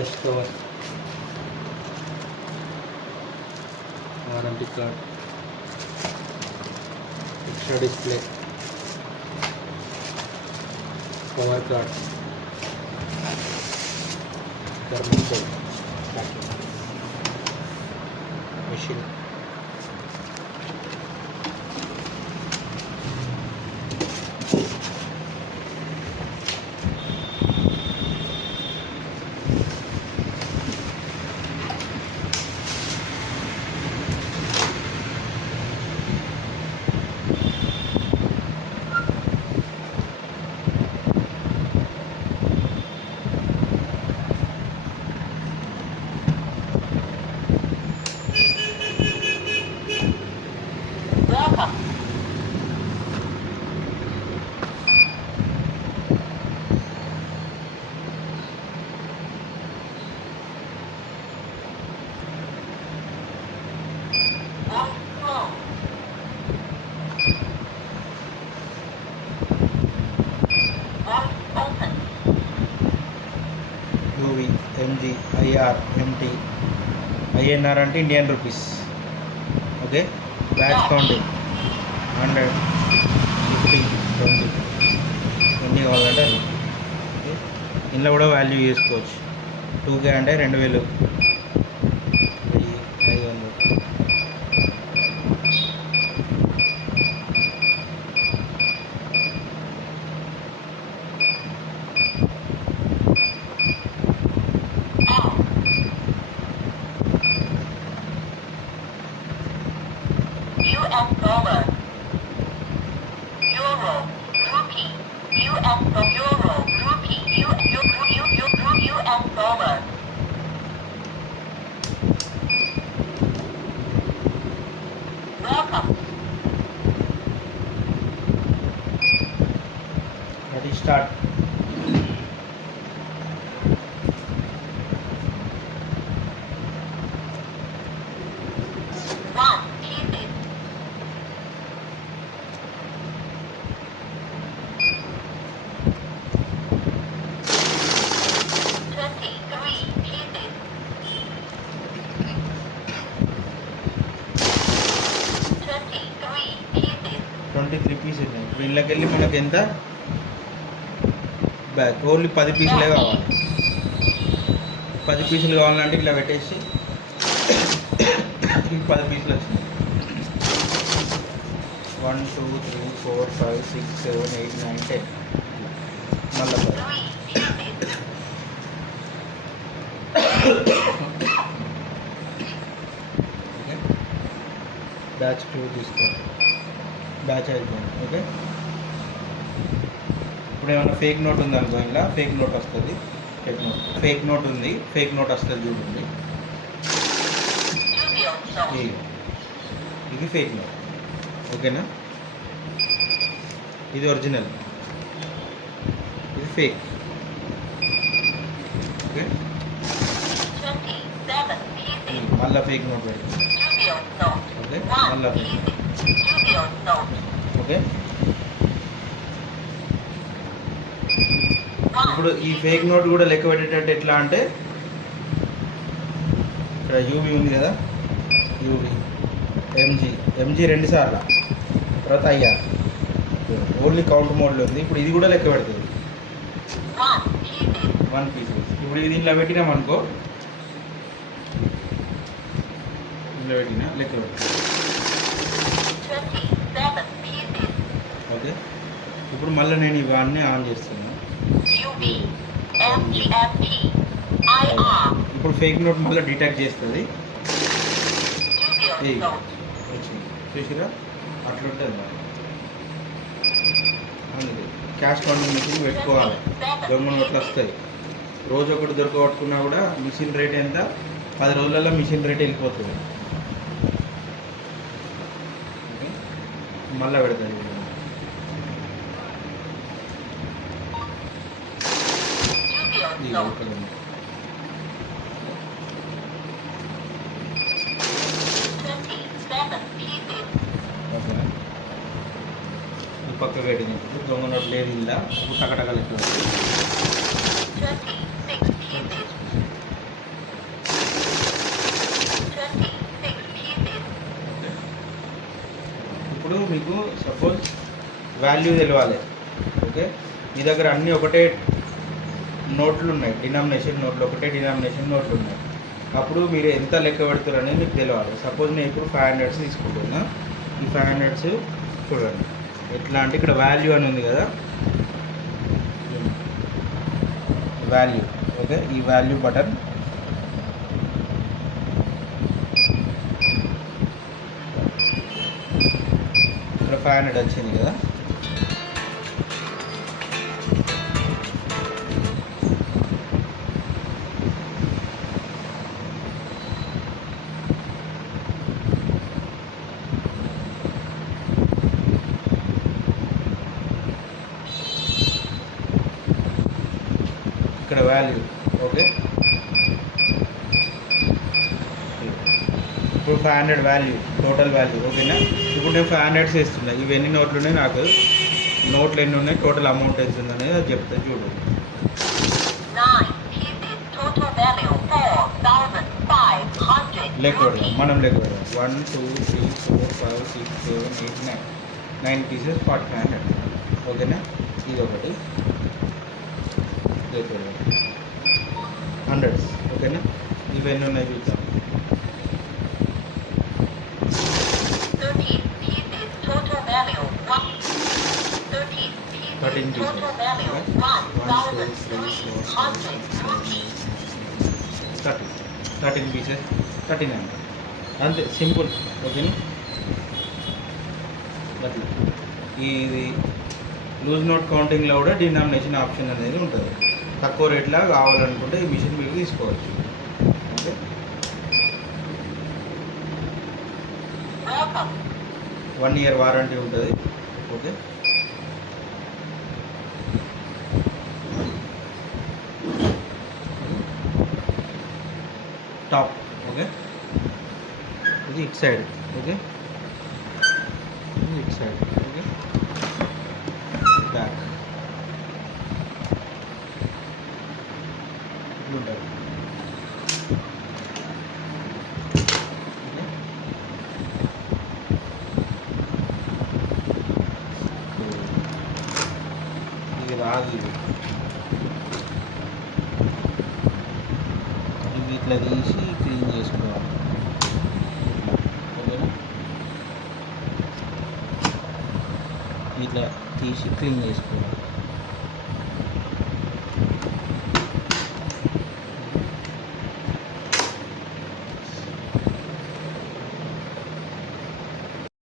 dust cover, warranty card, extra display, power card, thermostat, machine. UV, MG, IR, MT, INR అంటే Indian rupees. Okay, batch counting 100, 50, 20 ఎన్ని కావాలంటే అది. ఓకే, ఇందులో కూడా వాల్యూ చేసుకోవచ్చు. 2K అంటే 2000, 1000, 500. US dollar, euro, rupee, US euro, rupee, US dollar. Welcome. Ready, start. One pieces. Twenty three pieces ఉన్నాయి. ఇప్పుడు ఇళ్ళకి వెళ్ళి మనకి ఎంత బ్యాగ్ ఓన్లీ 10 పీసులే కావాలి. 10 పీసులు కావాలంటే ఇట్లా పెట్టేసి 10 పీసులు వచ్చినాయి. 1 2 3 4 5 6 7 8 9 10 మళ్ళీ ఓకే, బ్యాచ్ 2 తీసుకోండి. బ్యాచ్ అయిపోయింది. ఓకే, ఇప్పుడు ఏమైనా ఫేక్ నోట్ ఉంది అనుకో, ఇలా ఫేక్ నోట్ వస్తుంది. ఫేక్ నోట్ ఉంది, ఫేక్ నోట్ వస్తుంది చూడండి. ఇది ఫేక్ నోట్. ఓకేనా, ఇది ఒరిజినల్, ఇది ఫేక్. ఓకే, మళ్ళీ ఫేక్ నోట్ పెడుతుంది. ఓకే, మళ్ళీ ఫేక్. ఓకే, ఇప్పుడు ఈ ఫేక్ నోట్ కూడా లెక్క పెట్టేటట్టు ఎట్లా అంటే, ఇక్కడ యూవీ ఉంది కదా, యూవీ, ఎంజీ 2 సార్లు, తర్వాత ఐఆర్ ఓన్లీ కౌంట్ మోడ్లో ఉంది. ఇప్పుడు ఇది కూడా లెక్క పెడుతుంది 1 పీస్. ఇప్పుడు ఇది ఇలా పెట్టినామనుకో, ఇలా పెట్టినా లెక్క పెడుతుంది. ఓకే, ఇప్పుడు మళ్ళీ నేను ఇవన్నీ ఆన్ చేస్తున్నాను. ఇప్పుడు ఫేక్ నోట్ మళ్ళీ డిటెక్ట్ చేస్తుంది. చూసిరా, అట్లుంటుంది మరి. అందుకే క్యాష్ కౌంటింగ్ మిషన్ పెట్టుకోవాలి. దొంగ నోట్లు వస్తాయి. రోజు ఒకటి దొరకబట్టుకున్నా కూడా మిషన్ రేట్ ఎంత, 10 రోజులలో మిషన్ రేట్ వెళ్ళిపోతుంది. మళ్ళీ పెడతాయి. పక్క పెట్టింది. దొంగ నోట్ లేదు ఇలా, టకటక లెక్క. ఇప్పుడు మీకు సపోజ్ వాల్యూ తెలవాలి. ఓకే, మీ దగ్గర అన్నీ ఒకటే నోట్లు ఉన్నాయి, డినామినేషన్ నోట్లు ఒకటే డినామినేషన్ నోట్లు ఉన్నాయి. అప్పుడు మీరు ఎంత లెక్క పెడతారు అనేది మీకు తెలియాలి. సపోజ్ నేను ఇప్పుడు 500 తీసుకుంటున్నా. ఈ 500 చూడండి ఎట్లా అంటే ఇక్కడ వాల్యూ అని ఉంది కదా, వాల్యూ. ఓకే, ఈ వాల్యూ బటన్ ఇక్కడ 500 వచ్చింది కదా. ఇక్కడ వాల్యూ. ఓకే, ఇప్పుడు 500 వాల్యూ, టోటల్ వాల్యూ. ఓకేనా, ఇప్పుడు నేను 500 వేస్తున్నా. ఇవి ఎన్ని నోట్లు ఉన్నాయి, నాకు నోట్లు ఎన్ని ఉన్నాయి, టోటల్ అమౌంట్ ఎంత ఉంది అనేది అది చెప్తాను చూడు. 9 pieces. Total value 4,500 లెక్క పెడదాం, rupees. మనం లెక్క పెడదాం. 1 2 3 4 5 6 7 8 9 9 పీసెస్ 4500. ఓకేనా, ఇది ఒకటి లెక్క పెడదాం. 100s. ఓకేనా, ఇవన్నీ ఉన్నాయి చూద్దాం. 13 pieces. Total value 13 pieces. 13 pieces. Total value Okay. 1,300 rupees. 13 పీసెస్ 39. అంతే, సింపుల్. ఓకేనా, అట్లా ఇది లూజ్ నోట్ కౌంటింగ్లో కూడా డినామినేషన్ ఆప్షన్ అనేది ఉంటుంది. తక్కువ రేట్లా కావాలనుకుంటే ఈ మిషన్ మీరు తీసుకోవచ్చు. Okay, Welcome. 1 year వారంటీ ఉంటుంది. Okay, top. ఓకే, ఇది ఇట్ సైడ్. ఓకే, ఇది ఇట్ సైడ్. ఓకే, బ్యాక్ ఇట్లుంటుంది. ఓకే, ఇది రాదు. ఇది ఇట్లా తీసి క్లీన్ చేసుకోవాలి. ఓకేనా, ఇట్లా తీసి క్లీన్ చేసుకోవాలి.